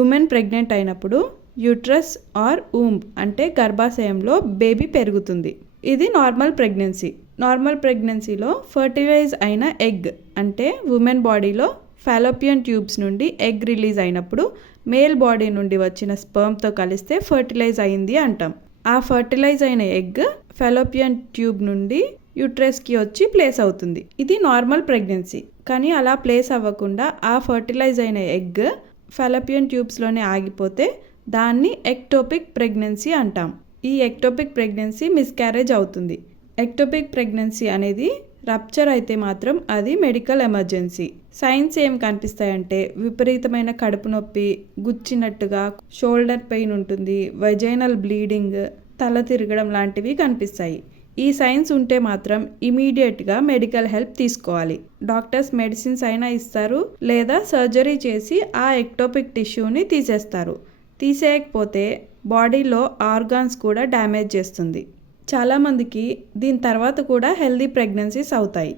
Women pregnant అయినప్పుడు uterus or womb అంటే గర్భాశయంలో బేబీ పెరుగుతుంది. ఇది నార్మల్ ప్రెగ్నెన్సీ నార్మల్ ప్రెగ్నెన్సీలో ఫర్టిలైజ్ అయిన ఎగ్ అంటే ఉమెన్ బాడీలో ఫాలోపియన్ ట్యూబ్స్ నుండి ఎగ్ రిలీజ్ అయినప్పుడు మేల్ బాడీ నుండి వచ్చిన స్పర్మ్తో కలిస్తే ఫర్టిలైజ్ అయింది అంటాం. ఆ ఫర్టిలైజ్ అయిన ఎగ్ ఫెలోపియన్ ట్యూబ్ నుండి యూట్రస్కి వచ్చి ప్లేస్ అవుతుంది. ఇది నార్మల్ ప్రెగ్నెన్సీ కానీ అలా ప్లేస్ అవ్వకుండా ఆ ఫర్టిలైజ్ అయిన ఎగ్ ఫెలపియన్ ట్యూబ్స్లోనే ఆగిపోతే దాన్ని ఎక్టోపిక్ ప్రెగ్నెన్సీ అంటాం. ఈ ఎక్టోపిక్ ప్రెగ్నెన్సీ మిస్క్యారేజ్ అవుతుంది. ఎక్టోపిక్ ప్రెగ్నెన్సీ అనేది రప్చర్ అయితే మాత్రం అది మెడికల్ ఎమర్జెన్సీ. సైన్స్ ఏం కనిపిస్తాయంటే విపరీతమైన కడుపు నొప్పి గుచ్చినట్టుగా షోల్డర్ పెయిన్ ఉంటుంది వైజైనల్ బ్లీడింగ్ తల తిరగడం లాంటివి కనిపిస్తాయి. ఈ సైన్స్ ఉంటే మాత్రం ఇమీడియట్గా మెడికల్ హెల్ప్ తీసుకోవాలి. డాక్టర్స్ మెడిసిన్స్ అయినా ఇస్తారు లేదా సర్జరీ చేసి ఆ ఎక్టోపిక్ టిష్యూని తీసేస్తారు. తీసేయకపోతే బాడీలో ఆర్గాన్స్ కూడా డ్యామేజ్ చేస్తుంది. చాలామందికి దీని తర్వాత కూడా హెల్దీ ప్రెగ్నెన్సీస్ అవుతాయి.